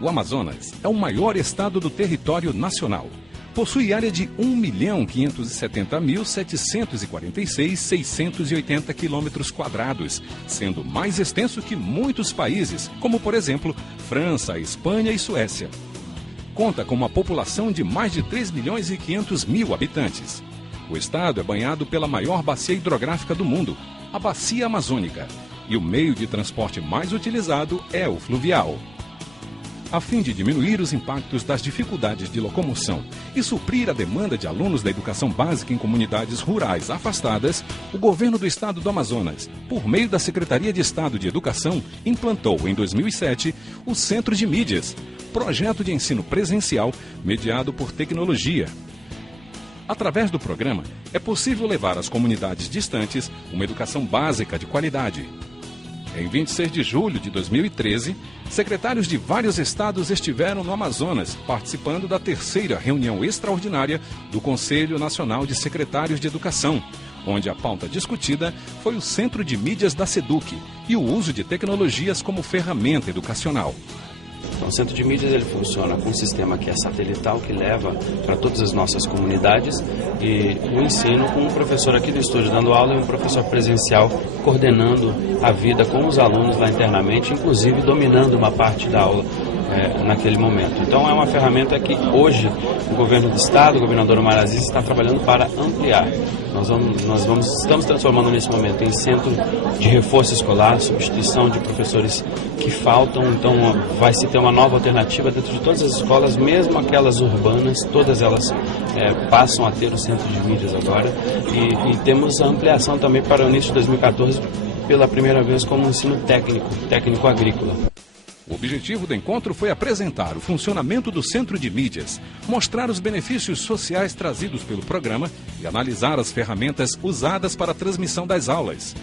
O Amazonas é o maior estado do território nacional. Possui área de 1.570.746.680 km², sendo mais extenso que muitos países, como por exemplo, França, Espanha e Suécia. Conta com uma população de mais de 3.500.000 habitantes. O estado é banhado pela maior bacia hidrográfica do mundo, a Bacia Amazônica, e o meio de transporte mais utilizado é o fluvial. A fim de diminuir os impactos das dificuldades de locomoção e suprir a demanda de alunos da educação básica em comunidades rurais afastadas, o governo do estado do Amazonas, por meio da Secretaria de Estado de Educação, implantou em 2007 o Centro de Mídias, projeto de ensino presencial mediado por tecnologia. Através do programa, é possível levar às comunidades distantes uma educação básica de qualidade. Em 26 de julho de 2013, secretários de vários estados estiveram no Amazonas, participando da terceira reunião extraordinária do Conselho Nacional de Secretários de Educação, onde a pauta discutida foi o Centro de Mídias da SEDUC e o uso de tecnologias como ferramenta educacional. Então, o Centro de Mídias ele funciona com um sistema que é satelital, que leva para todas as nossas comunidades, e o ensino com um professor aqui do estúdio dando aula e um professor presencial coordenando a vida com os alunos lá internamente, inclusive dominando uma parte da aula naquele momento. Então é uma ferramenta que hoje o governo do estado, o governador Omar Aziz, está trabalhando para ampliar. Estamos transformando nesse momento em centro de reforço escolar, substituição de professores que faltam, então vai se ter uma nova alternativa dentro de todas as escolas, mesmo aquelas urbanas, todas elas passam a ter o Centro de Mídias agora, e temos a ampliação também para o início de 2014, pela primeira vez como ensino técnico agrícola. O objetivo do encontro foi apresentar o funcionamento do Centro de Mídias, mostrar os benefícios sociais trazidos pelo programa e analisar as ferramentas usadas para a transmissão das aulas.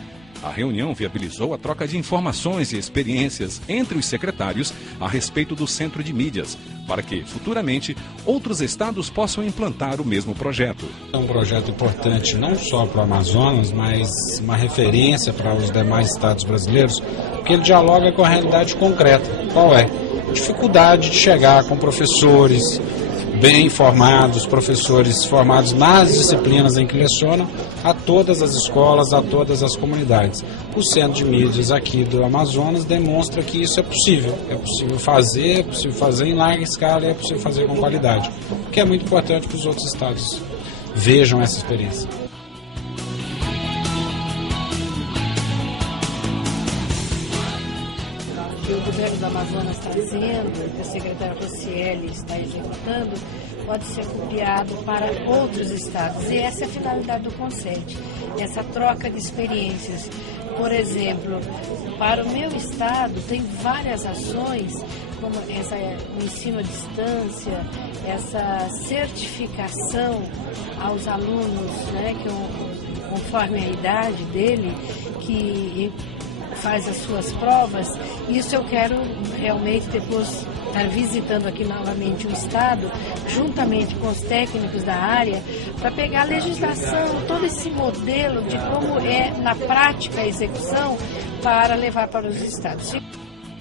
A reunião viabilizou a troca de informações e experiências entre os secretários a respeito do Centro de Mídias, para que, futuramente, outros estados possam implantar o mesmo projeto. É um projeto importante não só para o Amazonas, mas uma referência para os demais estados brasileiros, porque ele dialoga com a realidade concreta. Qual é? Dificuldade de chegar com professores bem formados, professores formados nas disciplinas em que lecionam, a todas as escolas, a todas as comunidades. O Centro de Mídias aqui do Amazonas demonstra que isso é possível fazer em larga escala e é possível fazer com qualidade, o que é muito importante que os outros estados vejam essa experiência. Que o governo do Amazonas está fazendo, que o secretário Rocieli está executando, pode ser copiado para outros estados. E essa é a finalidade do CONCET, essa troca de experiências. Por exemplo, para o meu estado tem várias ações, como o ensino à distância, essa certificação aos alunos, né, conforme a idade dele, que faz as suas provas. Isso eu quero realmente depois estar visitando aqui novamente o estado, juntamente com os técnicos da área, para pegar a legislação, todo esse modelo de como é na prática a execução, para levar para os estados.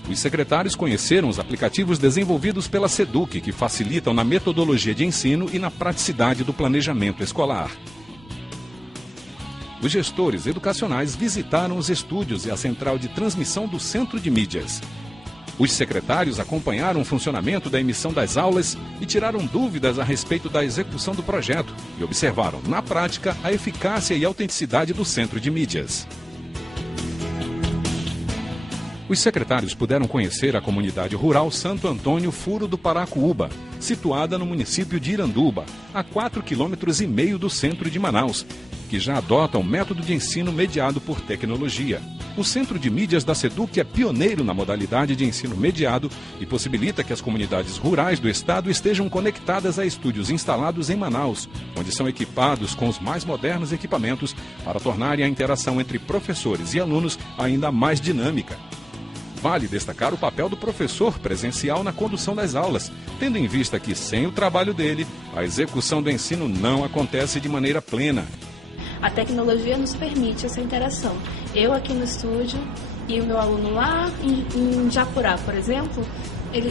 Os secretários conheceram os aplicativos desenvolvidos pela SEDUC, que facilitam na metodologia de ensino e na praticidade do planejamento escolar. Os gestores educacionais visitaram os estúdios e a central de transmissão do Centro de Mídias. Os secretários acompanharam o funcionamento da emissão das aulas e tiraram dúvidas a respeito da execução do projeto e observaram, na prática, a eficácia e autenticidade do Centro de Mídias. Os secretários puderam conhecer a comunidade rural Santo Antônio Furo do Paracuúba, situada no município de Iranduba, a 4,5 km do centro de Manaus, que já adota um método de ensino mediado por tecnologia. O Centro de Mídias da SEDUC é pioneiro na modalidade de ensino mediado e possibilita que as comunidades rurais do estado estejam conectadas a estúdios instalados em Manaus, onde são equipados com os mais modernos equipamentos para tornarem a interação entre professores e alunos ainda mais dinâmica. Vale destacar o papel do professor presencial na condução das aulas, tendo em vista que, sem o trabalho dele, a execução do ensino não acontece de maneira plena. A tecnologia nos permite essa interação. Eu aqui no estúdio e o meu aluno lá em Japurá, por exemplo,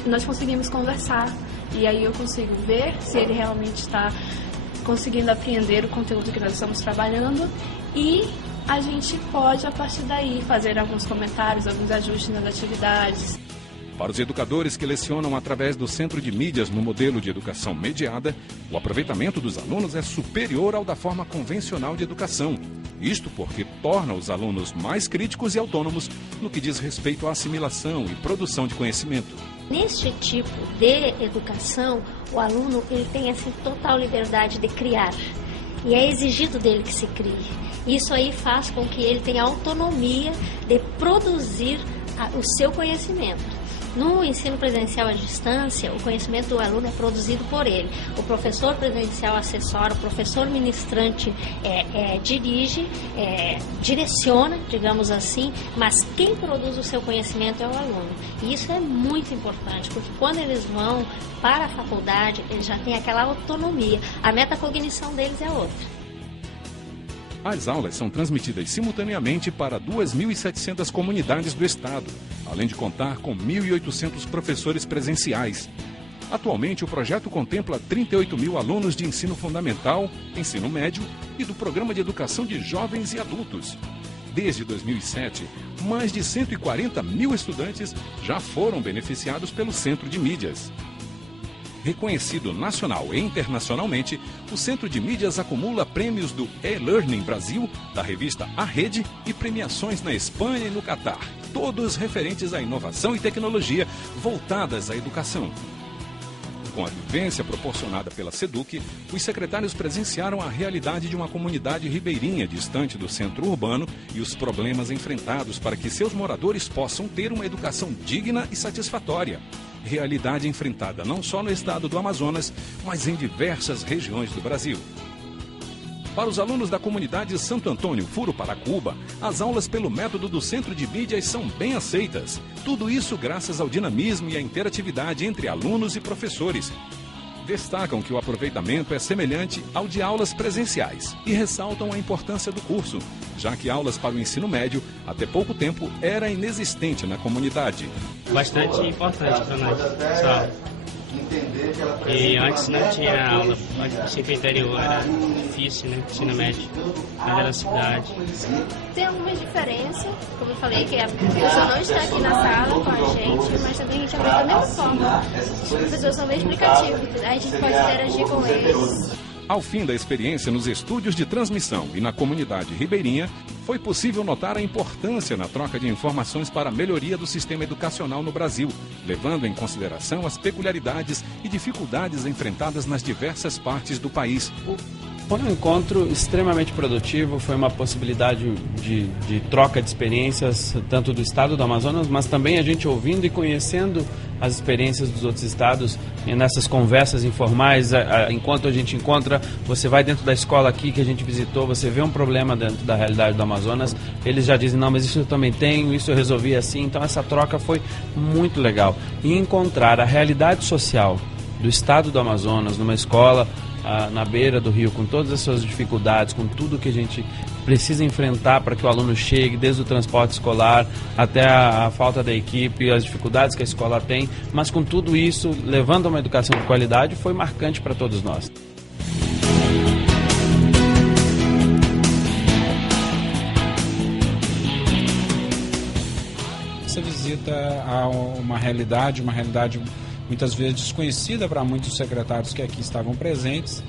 nós conseguimos conversar. E aí eu consigo ver se ele realmente está conseguindo apreender o conteúdo que nós estamos trabalhando, e a gente pode, a partir daí, fazer alguns comentários, alguns ajustes nas atividades. Para os educadores que lecionam através do Centro de Mídias no modelo de educação mediada, o aproveitamento dos alunos é superior ao da forma convencional de educação. Isto porque torna os alunos mais críticos e autônomos no que diz respeito à assimilação e produção de conhecimento. Neste tipo de educação, o aluno ele tem assim, total liberdade de criar. E é exigido dele que se crie. Isso aí faz com que ele tenha autonomia de produzir o seu conhecimento. No ensino presencial à distância, o conhecimento do aluno é produzido por ele. O professor presencial assessora, o professor ministrante dirige, direciona, digamos assim, mas quem produz o seu conhecimento é o aluno. E isso é muito importante, porque quando eles vão para a faculdade, eles já têm aquela autonomia. A metacognição deles é outra. As aulas são transmitidas simultaneamente para 2.700 comunidades do estado, além de contar com 1.800 professores presenciais. Atualmente, o projeto contempla 38 mil alunos de ensino fundamental, ensino médio e do Programa de Educação de Jovens e Adultos. Desde 2007, mais de 140 mil estudantes já foram beneficiados pelo Centro de Mídias. Reconhecido nacional e internacionalmente, o Centro de Mídias acumula prêmios do E-Learning Brasil, da revista A Rede, e premiações na Espanha e no Catar, todos referentes à inovação e tecnologia voltadas à educação. Com a vivência proporcionada pela SEDUC, os secretários presenciaram a realidade de uma comunidade ribeirinha distante do centro urbano e os problemas enfrentados para que seus moradores possam ter uma educação digna e satisfatória. Realidade enfrentada não só no estado do Amazonas, mas em diversas regiões do Brasil. Para os alunos da comunidade Santo Antônio, Furo Paracuba, as aulas pelo método do Centro de Mídias são bem aceitas. Tudo isso graças ao dinamismo e à interatividade entre alunos e professores. Destacam que o aproveitamento é semelhante ao de aulas presenciais e ressaltam a importância do curso, já que aulas para o ensino médio, até pouco tempo, era inexistente na comunidade. Bastante importante para nós, pessoal. E antes não tinha aula, achei que o interior era difícil, né? Ensino médio, mas era cidade. Tem algumas diferenças, como eu falei, que a professora não está aqui na sala com a gente, mas também a gente aprende da mesma forma. Os professores são bem explicativos, a gente pode interagir com eles. Ao fim da experiência nos estúdios de transmissão e na comunidade ribeirinha, foi possível notar a importância na troca de informações para a melhoria do sistema educacional no Brasil, levando em consideração as peculiaridades e dificuldades enfrentadas nas diversas partes do país. Foi um encontro extremamente produtivo, foi uma possibilidade de troca de experiências, tanto do estado do Amazonas, mas também a gente ouvindo e conhecendo as experiências dos outros estados, nessas conversas informais, enquanto a gente encontra, você vai dentro da escola aqui que a gente visitou, você vê um problema dentro da realidade do Amazonas, eles já dizem, não, mas isso eu também tenho, isso eu resolvi assim, então essa troca foi muito legal. E encontrar a realidade social do estado do Amazonas, numa escola na beira do rio, com todas as suas dificuldades, com tudo que a gente precisa enfrentar para que o aluno chegue, desde o transporte escolar até a falta da equipe, as dificuldades que a escola tem, mas com tudo isso, levando a uma educação de qualidade, foi marcante para todos nós. Você visita uma realidade muitas vezes desconhecida para muitos secretários que aqui estavam presentes,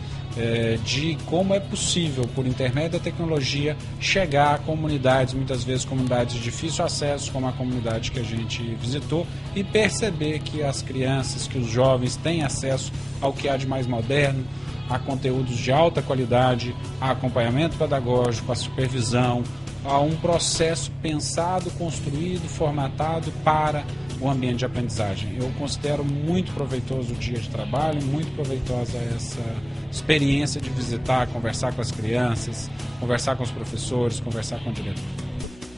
de como é possível, por intermédio da tecnologia, chegar a comunidades, muitas vezes comunidades de difícil acesso, como a comunidade que a gente visitou, e perceber que as crianças, que os jovens têm acesso ao que há de mais moderno, a conteúdos de alta qualidade, a acompanhamento pedagógico, a supervisão, a um processo pensado, construído, formatado para o ambiente de aprendizagem. Eu considero muito proveitoso o dia de trabalho, muito proveitosa essa experiência de visitar, conversar com as crianças, conversar com os professores, conversar com o diretor.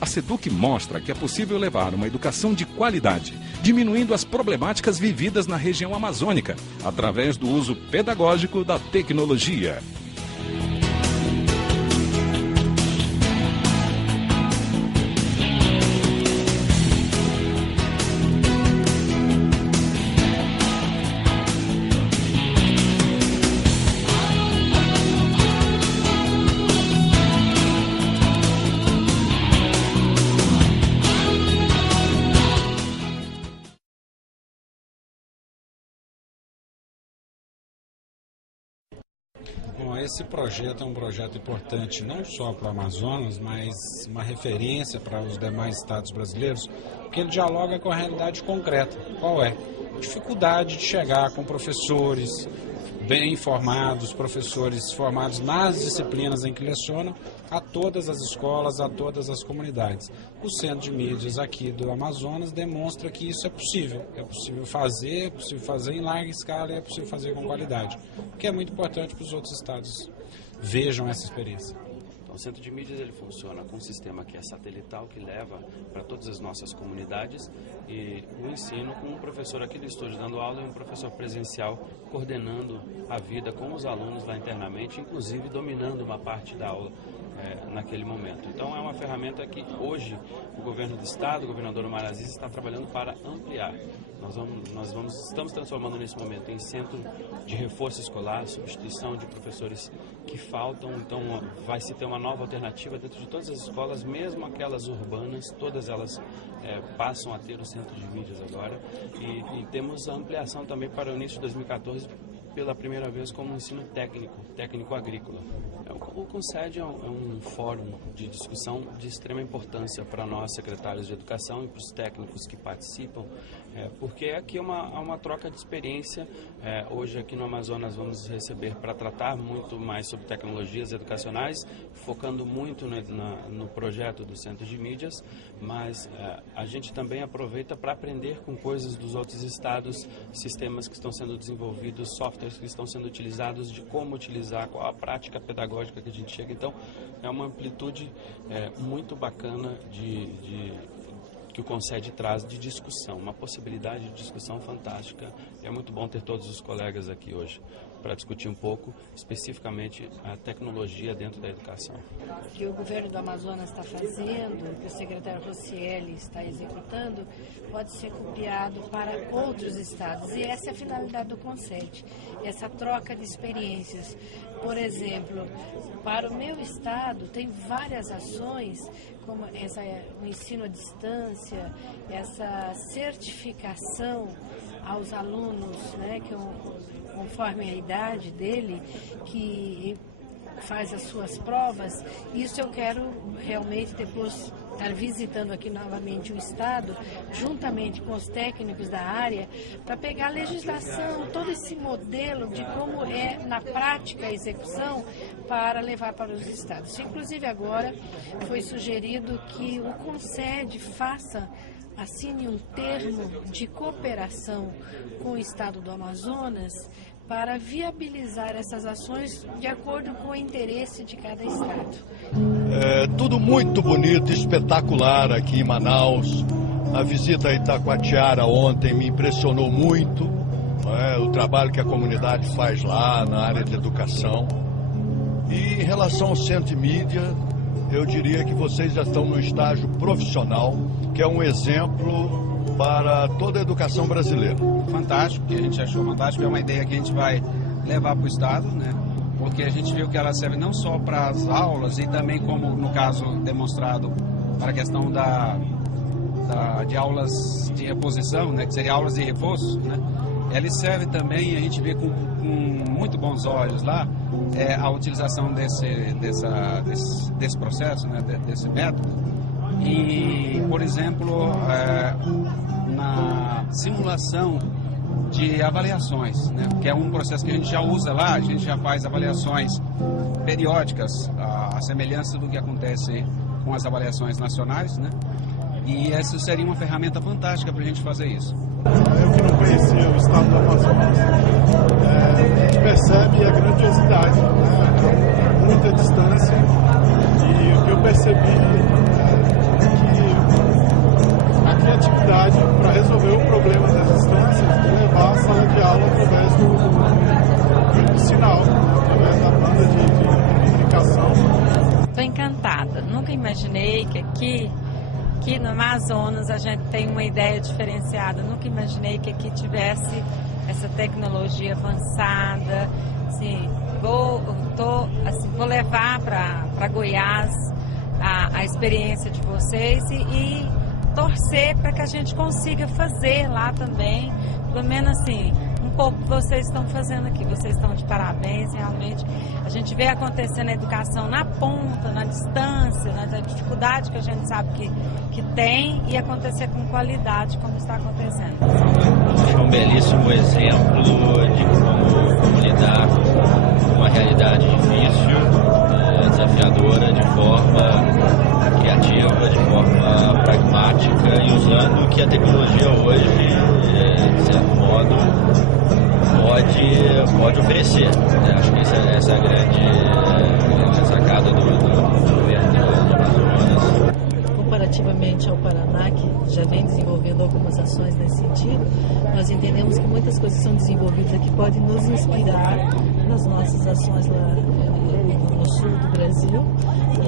A SEDUC mostra que é possível levar uma educação de qualidade, diminuindo as problemáticas vividas na região amazônica, através do uso pedagógico da tecnologia. esse projeto é um projeto importante não só para o Amazonas, mas uma referência para os demais estados brasileiros, porque ele dialoga com a realidade concreta. Qual é? Dificuldade de chegar com professores bem formados, professores formados nas disciplinas em que lecionam, a todas as escolas, a todas as comunidades. O Centro de Mídias aqui do Amazonas demonstra que isso é possível fazer em larga escala e é possível fazer com qualidade, o que é muito importante para os outros estados vejam essa experiência. O Centro de Mídias ele funciona com um sistema que é satelital, que leva para todas as nossas comunidades, e o ensino com um professor aqui do estúdio dando aula e um professor presencial coordenando a vida com os alunos lá internamente, inclusive dominando uma parte da aula naquele momento. Então é uma ferramenta que hoje o governo do estado, o governador Omar Aziz, está trabalhando para ampliar. Estamos transformando nesse momento em centro de reforço escolar, substituição de professores que faltam, então vai se ter uma nova alternativa dentro de todas as escolas, mesmo aquelas urbanas, todas elas passam a ter o Centro de Mídias agora, e temos a ampliação também para o início de 2014, pela primeira vez como ensino técnico agrícola. O CONCED é um fórum de discussão de extrema importância para nós, secretários de educação, e para os técnicos que participam, porque aqui é uma troca de experiência. Hoje aqui no Amazonas vamos receber para tratar muito mais sobre tecnologias educacionais, focando muito no projeto do Centro de Mídias, mas a gente também aproveita para aprender com coisas dos outros estados, sistemas que estão sendo desenvolvidos, softwares que estão sendo utilizados, de como utilizar, qual a prática pedagógica que a gente chega. Então, é uma amplitude muito bacana que o CONCED traz de discussão, uma possibilidade de discussão fantástica. É muito bom ter todos os colegas aqui hoje para discutir um pouco, especificamente, a tecnologia dentro da educação. O que o governo do Amazonas está fazendo, o que o secretário Rocieli está executando, pode ser copiado para outros estados. E essa é a finalidade do CONCED, essa troca de experiências. Por exemplo, para o meu estado, tem várias ações, como o ensino à distância, essa certificação aos alunos, né, conforme a idade dele, que faz as suas provas. Isso eu quero realmente depois estar visitando aqui novamente o estado, juntamente com os técnicos da área, para pegar a legislação, todo esse modelo de como é na prática a execução, para levar para os estados. Inclusive agora foi sugerido que o CONCED assine um termo de cooperação com o estado do Amazonas para viabilizar essas ações de acordo com o interesse de cada estado. É tudo muito bonito, espetacular aqui em Manaus. A visita a Itacoatiara ontem me impressionou muito, o trabalho que a comunidade faz lá na área de educação. E em relação ao Centro de Mídia, eu diria que vocês já estão no estágio profissional, que é um exemplo para toda a educação brasileira. Fantástico, que a gente achou fantástico, é uma ideia que a gente vai levar para o estado, né? Porque a gente viu que ela serve não só para as aulas, e também, como no caso demonstrado, para a questão de aulas de reposição, né? Que seria aulas de reforço, né? Ela serve também, a gente vê com muito bons olhos lá, a utilização desse processo, né? Desse método. E, por exemplo, na simulação de avaliações, né? Que é um processo que a gente já usa lá, a gente já faz avaliações periódicas, a semelhança do que acontece com as avaliações nacionais, né? E essa seria uma ferramenta fantástica para a gente fazer isso. Eu que não conhecia o estado do Amazonas, a gente percebe a grandiosidade, né? Muita distância, e o que eu percebi a criatividade para resolver o problema das distâncias, de levar a sala de aula através do sinal, através da banda de comunicação. Estou encantada. Nunca imaginei que aqui no Amazonas a gente tem uma ideia diferenciada. Nunca imaginei que aqui tivesse essa tecnologia avançada. Assim, vou levar para Goiás a experiência de vocês e torcer para que a gente consiga fazer lá também, pelo menos assim, um pouco que vocês estão fazendo aqui. Vocês estão de parabéns, realmente. A gente vê acontecendo a educação na ponta, na distância, na dificuldade que a gente sabe que tem, e acontecer com qualidade, como está acontecendo. É um belíssimo exemplo de como lidar com uma realidade difícil, desafiadora, de forma criativa, de forma pragmática, e usando o que a tecnologia hoje, de certo modo, pode oferecer. Acho que essa é a grande sacada do governo de Amazonas. Comparativamente ao Paraná, que já vem desenvolvendo algumas ações nesse sentido, nós entendemos que muitas coisas são desenvolvidas aqui podem nos inspirar nas nossas ações lá no sul do Brasil,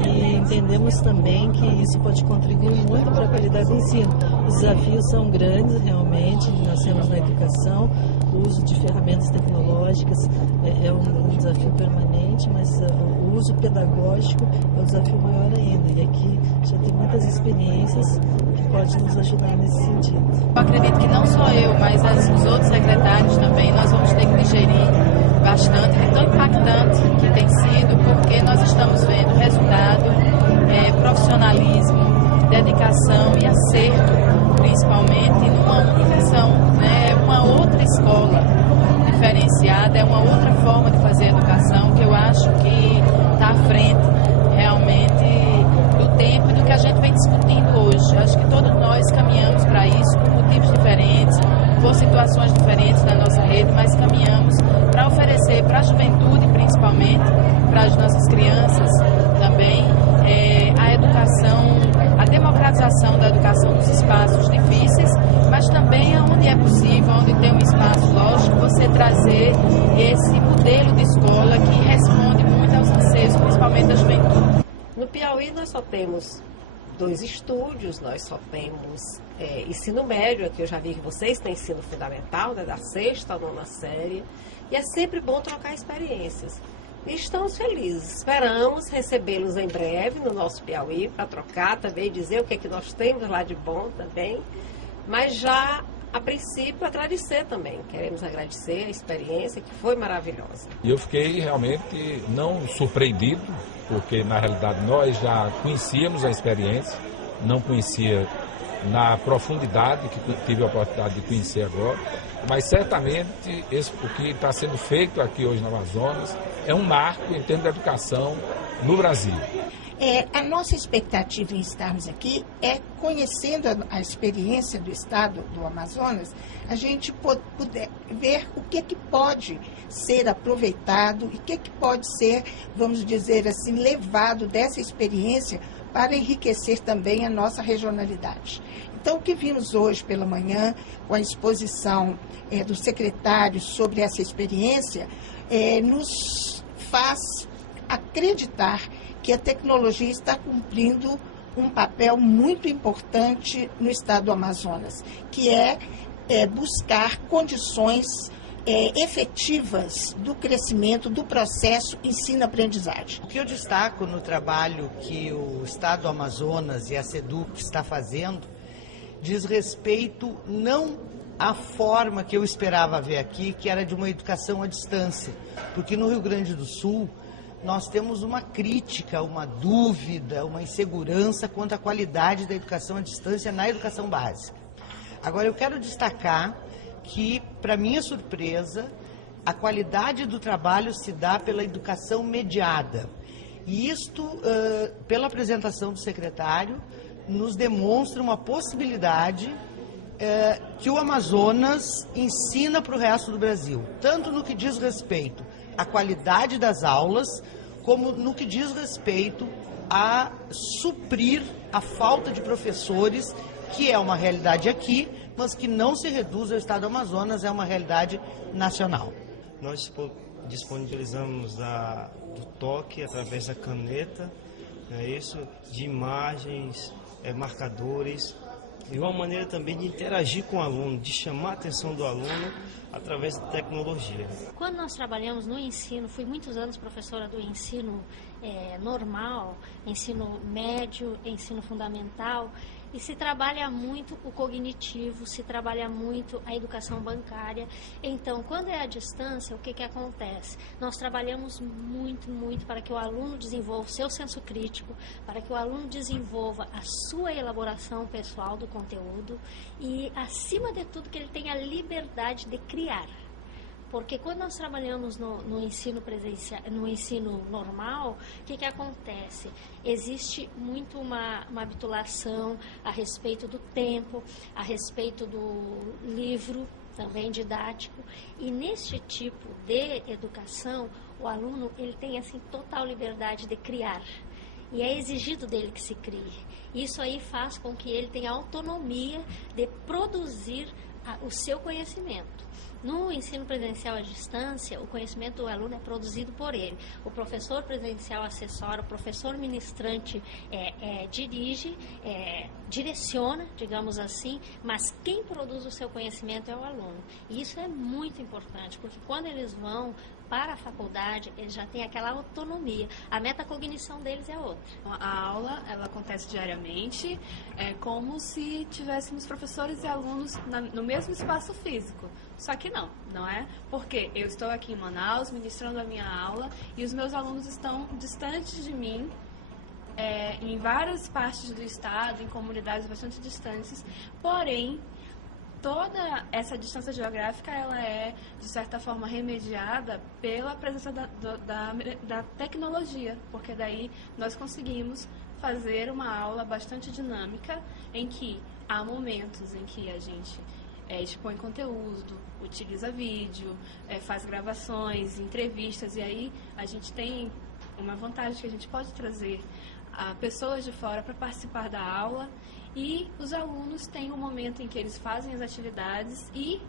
e entendemos também que isso pode contribuir muito para a qualidade do ensino. Os desafios são grandes, realmente, nós temos na educação, o uso de ferramentas tecnológicas é um desafio permanente, mas o uso pedagógico é um desafio maior ainda, e aqui já tem muitas experiências que podem nos ajudar nesse sentido. Eu acredito que não só eu, mas os outros secretários também, nós vamos ter que digerir bastante, de tão impactante que tem sido, porque nós estamos vendo resultado, profissionalismo, dedicação e acerto, principalmente numa unificação, né? Uma outra escola diferenciada, é uma outra forma de fazer educação que eu acho que está à frente realmente do tempo e do que a gente vem discutindo hoje. Acho que todos nós caminhamos para isso, por motivos diferentes, por situações diferentes na nossa rede, mas caminhamos para oferecer para a juventude, principalmente, para as nossas crianças também, a educação, a democratização da educação nos espaços difíceis, mas também onde é possível, onde tem um espaço lógico, você trazer esse modelo de escola que responde muito aos anseios, principalmente da juventude. No Piauí nós só temos 2 estúdios, nós só temos ensino médio, aqui eu já vi que vocês têm ensino fundamental, né, da 6ª à 9ª série, e é sempre bom trocar experiências. E estamos felizes, esperamos recebê-los em breve no nosso Piauí, para trocar também, dizer o que é que nós temos lá de bom também, mas já, a princípio, agradecer também, queremos agradecer a experiência que foi maravilhosa. E eu fiquei realmente não surpreendido, porque na realidade nós já conhecíamos a experiência, não conhecia na profundidade que tive a oportunidade de conhecer agora, mas certamente o que está sendo feito aqui hoje no Amazonas é um marco em termos de educação no Brasil. A nossa expectativa em estarmos aqui é, conhecendo a experiência do estado do Amazonas, a gente poder ver o que pode ser aproveitado e o que pode ser, vamos dizer assim, levado dessa experiência para enriquecer também a nossa regionalidade. Então, o que vimos hoje pela manhã, com a exposição do secretário sobre essa experiência, nos faz acreditar que a tecnologia está cumprindo um papel muito importante no estado do Amazonas, que é buscar condições efetivas do crescimento do processo ensino-aprendizagem. O que eu destaco no trabalho que o estado do Amazonas e a SEDUC está fazendo diz respeito não à forma que eu esperava ver aqui, que era de uma educação à distância, porque no Rio Grande do Sul nós temos uma crítica, uma dúvida, uma insegurança quanto à qualidade da educação à distância na educação básica. Agora, eu quero destacar que, para minha surpresa, a qualidade do trabalho se dá pela educação mediada. E isto, pela apresentação do secretário, nos demonstra uma possibilidade que o Amazonas ensina para o resto do Brasil, tanto no que diz respeito à qualidade das aulas, como no que diz respeito a suprir a falta de professores, que é uma realidade aqui, mas que não se reduz ao estado do Amazonas, é uma realidade nacional. Nós disponibilizamos do toque através da caneta, isso, de imagens, marcadores, e uma maneira também de interagir com o aluno, de chamar a atenção do aluno através da tecnologia. Quando nós trabalhamos no ensino, fui muitos anos professora do ensino normal, ensino médio, ensino fundamental, e se trabalha muito o cognitivo, se trabalha muito a educação bancária. Então, quando é à distância, o que acontece? Nós trabalhamos muito para que o aluno desenvolva o seu senso crítico, para que o aluno desenvolva a sua elaboração pessoal do conteúdo e, acima de tudo, que ele tenha a liberdade de criar. Porque quando nós trabalhamos no ensino presencial, no ensino normal, o que acontece? Existe muito uma habitulação a respeito do tempo, a respeito do livro, também didático, e neste tipo de educação, o aluno ele tem assim total liberdade de criar. E é exigido dele que se crie. Isso aí faz com que ele tenha autonomia de produzir o seu conhecimento. No ensino presencial à distância, o conhecimento do aluno é produzido por ele. O professor presencial assessora, o professor ministrante dirige, direciona, digamos assim, mas quem produz o seu conhecimento é o aluno. E isso é muito importante, porque quando eles vão para a faculdade, eles já têm aquela autonomia. A metacognição deles é outra. A aula, ela acontece diariamente, como se tivéssemos professores e alunos no mesmo espaço físico. Só que não é? Porque eu estou aqui em Manaus ministrando a minha aula e os meus alunos estão distantes de mim, em várias partes do estado, em comunidades bastante distantes, porém, toda essa distância geográfica, ela é, de certa forma, remediada pela presença da tecnologia, porque daí nós conseguimos fazer uma aula bastante dinâmica, em que há momentos em que a gente expõe conteúdo, utiliza vídeo, faz gravações, entrevistas, e aí a gente tem uma vantagem que a gente pode trazer pessoas de fora para participar da aula, e os alunos têm um momento em que eles fazem as atividades e,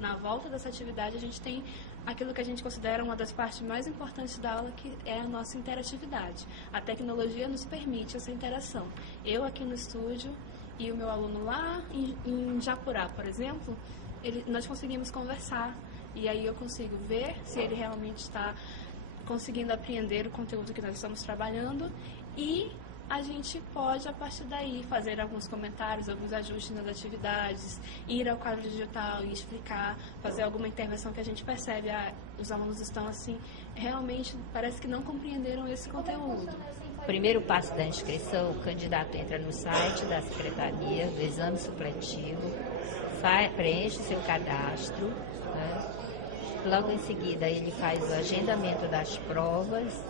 na volta dessa atividade, a gente tem aquilo que a gente considera uma das partes mais importantes da aula, que é a nossa interatividade. A tecnologia nos permite essa interação. Eu aqui no estúdio e o meu aluno lá em Japurá, por exemplo, nós conseguimos conversar, e aí eu consigo ver se ele realmente está conseguindo apreender o conteúdo que nós estamos trabalhando, e a gente pode, a partir daí, fazer alguns comentários, alguns ajustes nas atividades, ir ao quadro digital e explicar, fazer alguma intervenção que a gente percebe, os alunos estão assim, realmente parece que não compreenderam esse conteúdo. Primeiro passo da inscrição, o candidato entra no site da Secretaria do Exame Supletivo, preenche seu cadastro, né? Logo em seguida ele faz o agendamento das provas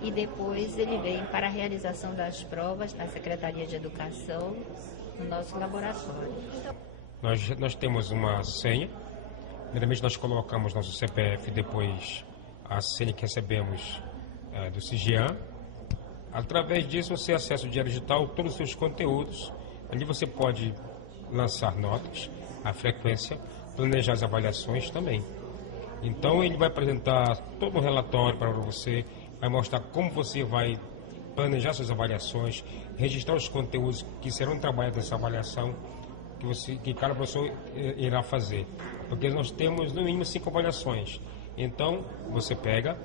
e depois ele vem para a realização das provas na Secretaria de Educação, no nosso laboratório. Nós temos uma senha. Primeiramente nós colocamos nosso CPF, depois a senha que recebemos do CIGIAN. Através disso você acessa o Diário Digital, todos os seus conteúdos. Ali você pode lançar notas, a frequência, planejar as avaliações também. Então ele vai apresentar todo o relatório para você, vai mostrar como você vai planejar suas avaliações, registrar os conteúdos que serão trabalhados nessa avaliação que cada professor irá fazer. Porque nós temos no mínimo 5 avaliações. Então você pega,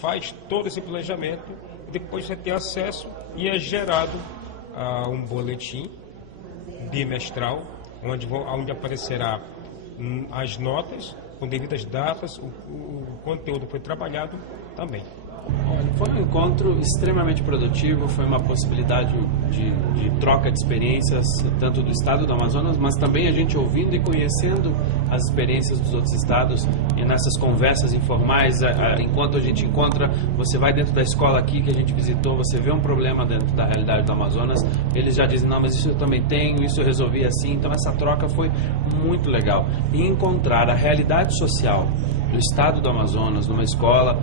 faz todo esse planejamento, e depois você tem acesso e é gerado um boletim bimestral, onde aparecerá as notas, com devidas datas, o conteúdo foi trabalhado também. Foi um encontro extremamente produtivo, foi uma possibilidade de troca de experiências, tanto do estado do Amazonas, mas também a gente ouvindo e conhecendo as experiências dos outros estados, e nessas conversas informais, enquanto a gente encontra, você vai dentro da escola aqui que a gente visitou, você vê um problema dentro da realidade do Amazonas, eles já dizem, não, mas isso eu também tenho, isso eu resolvi assim, então essa troca foi muito legal. E encontrar a realidade social do estado do Amazonas, numa escola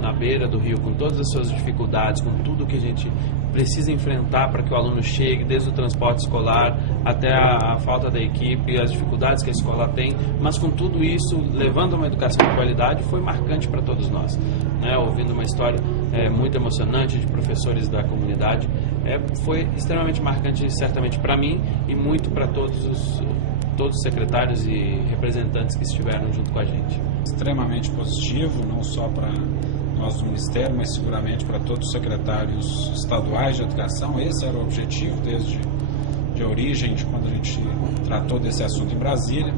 na beira do rio, com todas as suas dificuldades, com tudo que a gente precisa enfrentar para que o aluno chegue, desde o transporte escolar até a falta da equipe, as dificuldades que a escola tem, mas com tudo isso, levando uma educação de qualidade, foi marcante para todos nós, né? Ouvindo uma história muito emocionante de professores da comunidade, foi extremamente marcante, certamente para mim e muito para todos os secretários e representantes que estiveram junto com a gente. Extremamente positivo, não só para nós do Ministério, mas seguramente para todos os secretários estaduais de educação. Esse era o objetivo desde de origem, de quando a gente tratou desse assunto em Brasília.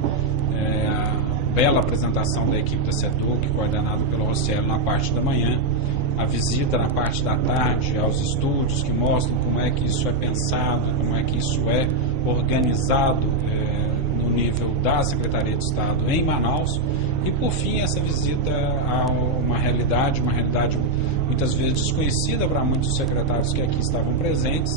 A bela apresentação da equipe da SEDUC, coordenada pelo Rocieli na parte da manhã, a visita na parte da tarde aos estúdios que mostram como é que isso é pensado, como é que isso é organizado no nível da Secretaria de Estado em Manaus, e por fim essa visita a uma realidade muitas vezes desconhecida para muitos secretários que aqui estavam presentes,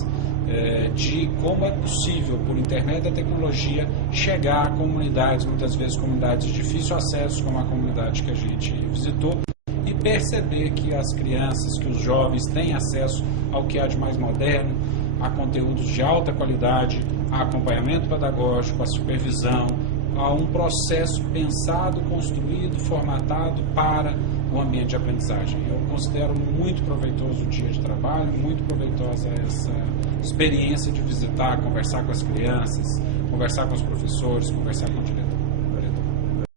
de como é possível, por intermédio da tecnologia, chegar a comunidades, muitas vezes comunidades de difícil acesso, como a comunidade que a gente visitou, e perceber que as crianças, que os jovens têm acesso ao que há de mais moderno, a conteúdos de alta qualidade, a acompanhamento pedagógico, a supervisão, a um processo pensado, construído, formatado para o ambiente de aprendizagem. Eu considero muito proveitoso o dia de trabalho, muito proveitosa essa experiência de visitar, conversar com as crianças, conversar com os professores, conversar com o diretor.